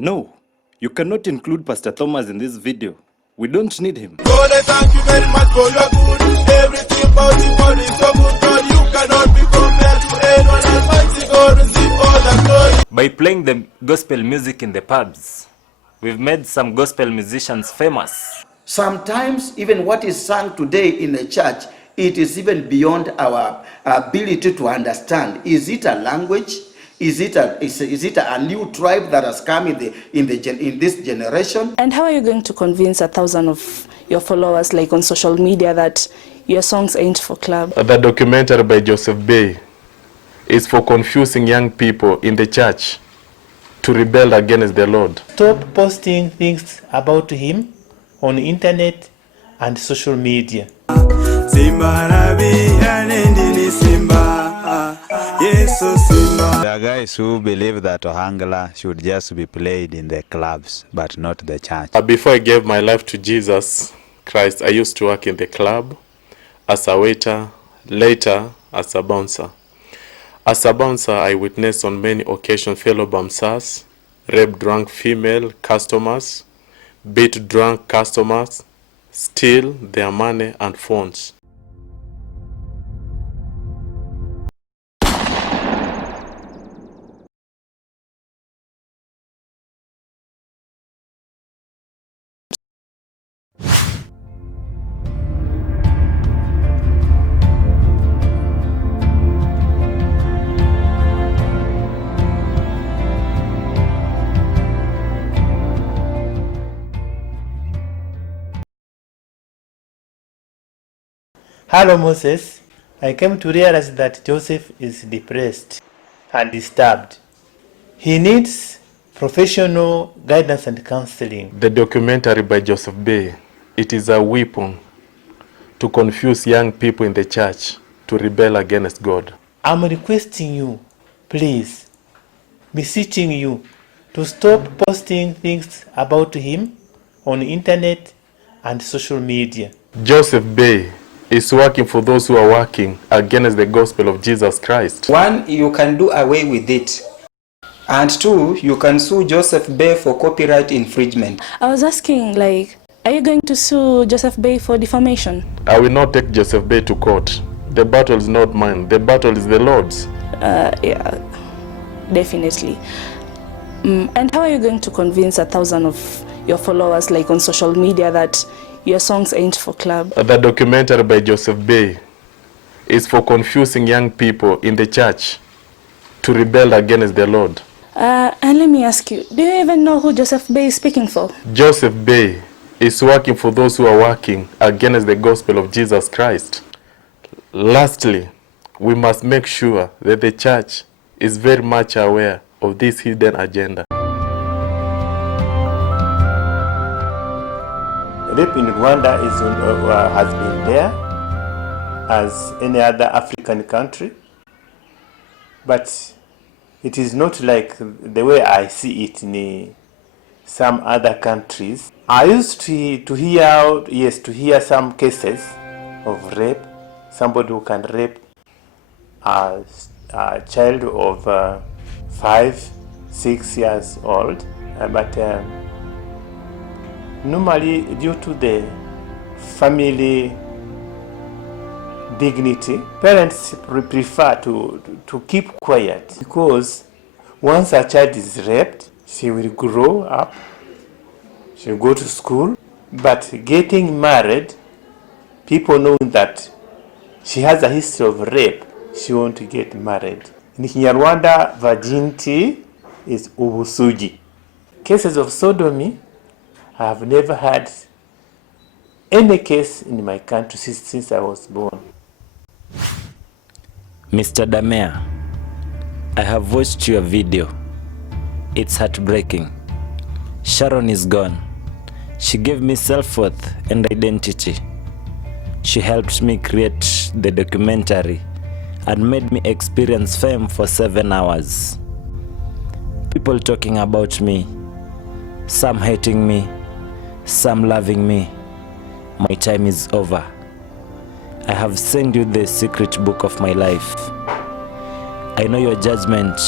No, you cannot include Pastor Thomas in this video. We don't need him. God, I thank you very much for your good. Everything about you, God, is so good. God, you cannot be compared to anyone. Almighty God, receive all the glory. By playing the gospel music in the pubs, we've made some gospel musicians famous. Sometimes even what is sung today in the church, it is even beyond our ability to understand. Is it a language? Is it a new tribe that has come in this generation? And how are you going to convince 1,000 of your followers, like on social media, that your songs ain't for club? The documentary by Josef Bey is for confusing young people in the church to rebel against the Lord. Stop posting things about him on internet and social media. There are guys who believe that Ohangla should just be played in the clubs, but not the church. Before I gave my life to Jesus Christ, I used to work in the club as a waiter, later as a bouncer. As a bouncer, I witnessed on many occasions fellow bouncers rape drunk female customers, beat drunk customers, steal their money and phones. Hello Moses, I came to realize that Joseph is depressed and disturbed. He needs professional guidance and counseling. The documentary by Josef Bey, it is a weapon to confuse young people in the church to rebel against God. I'm requesting you, please, beseeching you, to stop posting things about him on internet and social media. Josef Bey is working for those who are working against the gospel of Jesus Christ. One, you can do away with it. And two, you can sue Josef Bey for copyright infringement. I was asking, like, are you going to sue Josef Bey for defamation? I will not take Josef Bey to court. The battle is not mine. The battle is the Lord's. Yeah, definitely. And how are you going to convince 1,000 of your followers, like on social media, that your songs ain't for club? The documentary by Josef Bey is for confusing young people in the church to rebel against the Lord. And let me ask you, do you even know who Josef Bey is speaking for? Josef Bey is working for those who are working against the gospel of Jesus Christ. Lastly, we must make sure that the church is very much aware of this hidden agenda. Rape in Rwanda has been there as any other African country, but it is not like the way I see it in some other countries. I used to hear some cases of rape, somebody who can rape a child of 5, 6 years old, but normally, due to the family dignity, parents prefer to keep quiet, because once a child is raped, she will grow up, she will go to school, but getting married, people know that she has a history of rape, she won't get married. In Kinyarwanda, virginity is ubusugi. Cases of sodomy, I have never had any case in my country since I was born. Mr. Dameya, I have watched your video. It's heartbreaking. Sharon is gone. She gave me self-worth and identity. She helped me create the documentary and made me experience fame for 7 hours. People talking about me, some hating me, some loving me. My time is over. I have sent you the secret book of my life. I know your judgment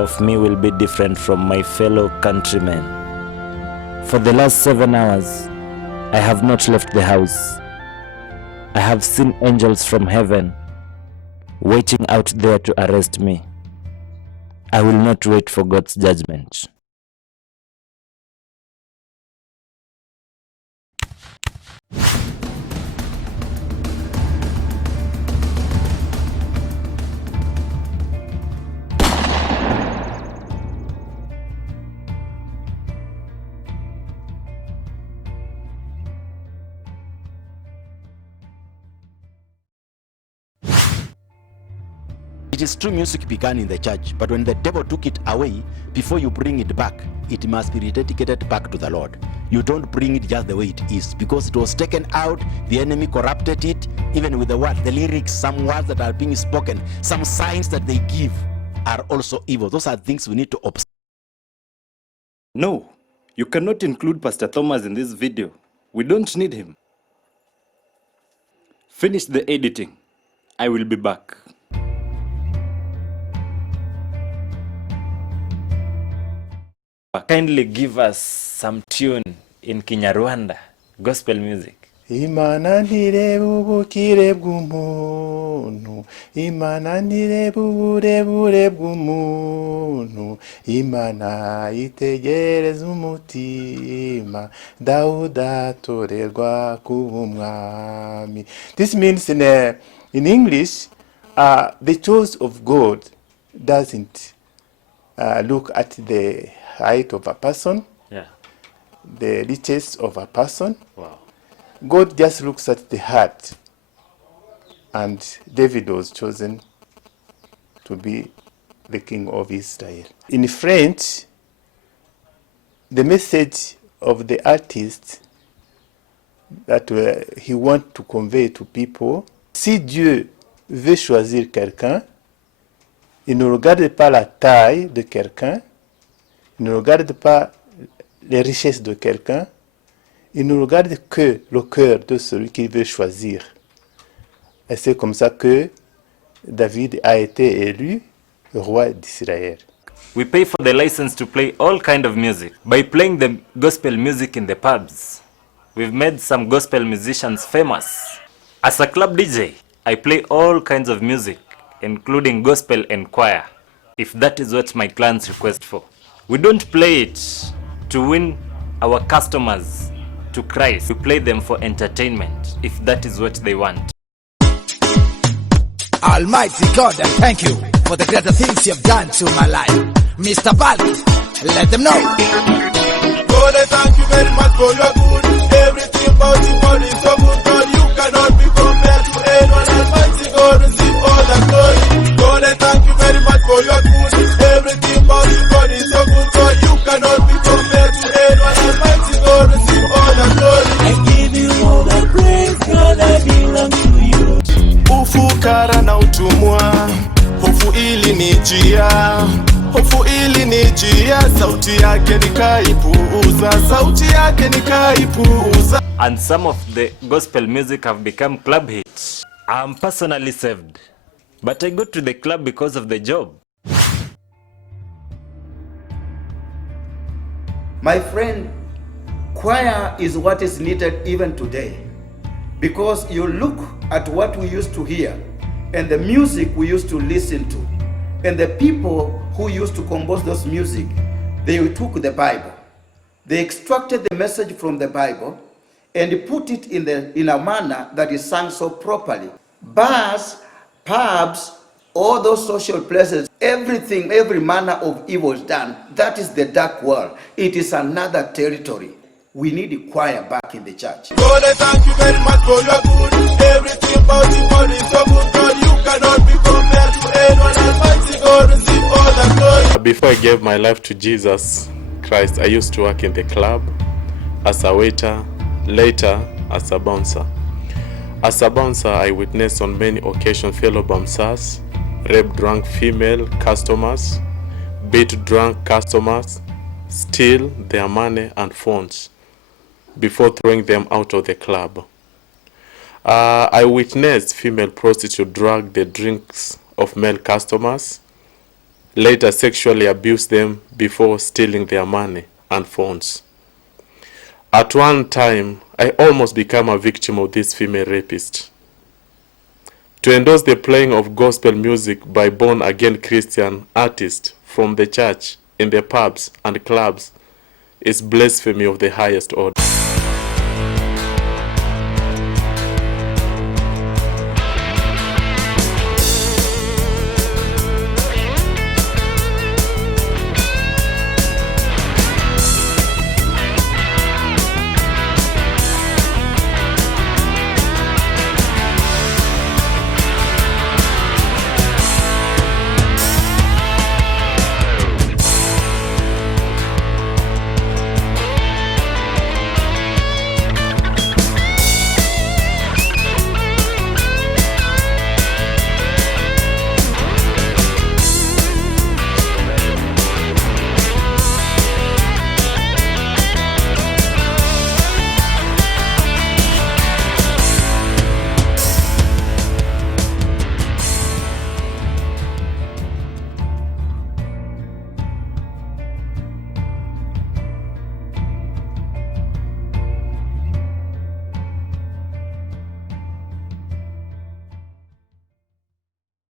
of me will be different from my fellow countrymen. For the last 7 hours, I have not left the house. I have seen angels from heaven waiting out there to arrest me. I will not wait for God's judgment. It is true music began in the church, but when the devil took it away, before you bring it back, it must be rededicated back to the Lord. You don't bring it just the way it is, because it was taken out, the enemy corrupted it, even with the words, the lyrics, some words that are being spoken, some signs that they give are also evil. Those are things we need to observe. No, you cannot include Pastor Thomas in this video. We don't need him. Finish the editing. I will be back. Kindly give us some tune in Kinyarwanda, gospel music. Imana ntireba ubukire bw'umuntu, Imana ntireba uburebure bw'umuntu, Imana itegereza umutima, Dawudi atorerwa kuba umwami. This means in English, the choice of God doesn't look at the height of a person, the riches of a person. Wow. God just looks at the heart, and David was chosen to be the king of Israel. In French, the message of the artist that he wants to convey to people, si Dieu veut choisir quelqu'un, il ne regarde pas la taille de quelqu'un, il ne regarde pas les richesses de quelqu'un, il ne regarde que le cœur de celui qu'il veut choisir. Et c'est comme ça que David a été élu roi d'Israël. We pay for the license to play all kind of music. By playing the gospel music in the pubs, we've made some gospel musicians famous. As a club DJ, I play all kinds of music, including gospel and choir, if that is what my clients request for. We don't play it to win our customers to Christ. We play them for entertainment, if that is what they want. Almighty God, I thank you for the greater things you've done to my life. Mr. Bali, let them know. God, I thank you very much for your good. Everything about you, God, is so good. God, you cannot be compared to anyone. Almighty God, receive all the glory. God, I thank you very much for your good. Everything about you, God, is so good. God, you cannot be compared to anyone. Almighty God, receive all the glory. I give you all the praise, God, I belong to you. Ufukara na utumwa, hofu ilinijia, hofu ilinijia, sauti yake nikaipuuza, sauti yake nikaipuuza. And some of the gospel music have become club hits. I'm personally saved, but I go to the club because of the job. My friend, choir is what is needed even today. Because you look at what we used to hear and the music we used to listen to and the people who used to compose those music, they took the Bible. They extracted the message from the Bible and put it in a manner that is sung so properly. Bars, pubs, all those social places, everything, every manner of evil is done. That is the dark world. It is another territory. We need a choir back in the church. God, I thank you very much for your good. Everything about you, God, is so good. God, you cannot be compared to anyone. Almighty God, receive all the glory. Before I gave my life to Jesus Christ, I used to work in the club as a waiter, later as a bouncer. As a bouncer, I witnessed on many occasions fellow bouncers rape drunk female customers, beat drunk customers, steal their money and phones before throwing them out of the club. I witnessed female prostitutes drug the drinks of male customers later sexually abuse them before stealing their money and phones. At one time, I almost became a victim of this female rapist. To endorse the playing of gospel music by born-again Christian artists from the church in the pubs and clubs is blasphemy of the highest order.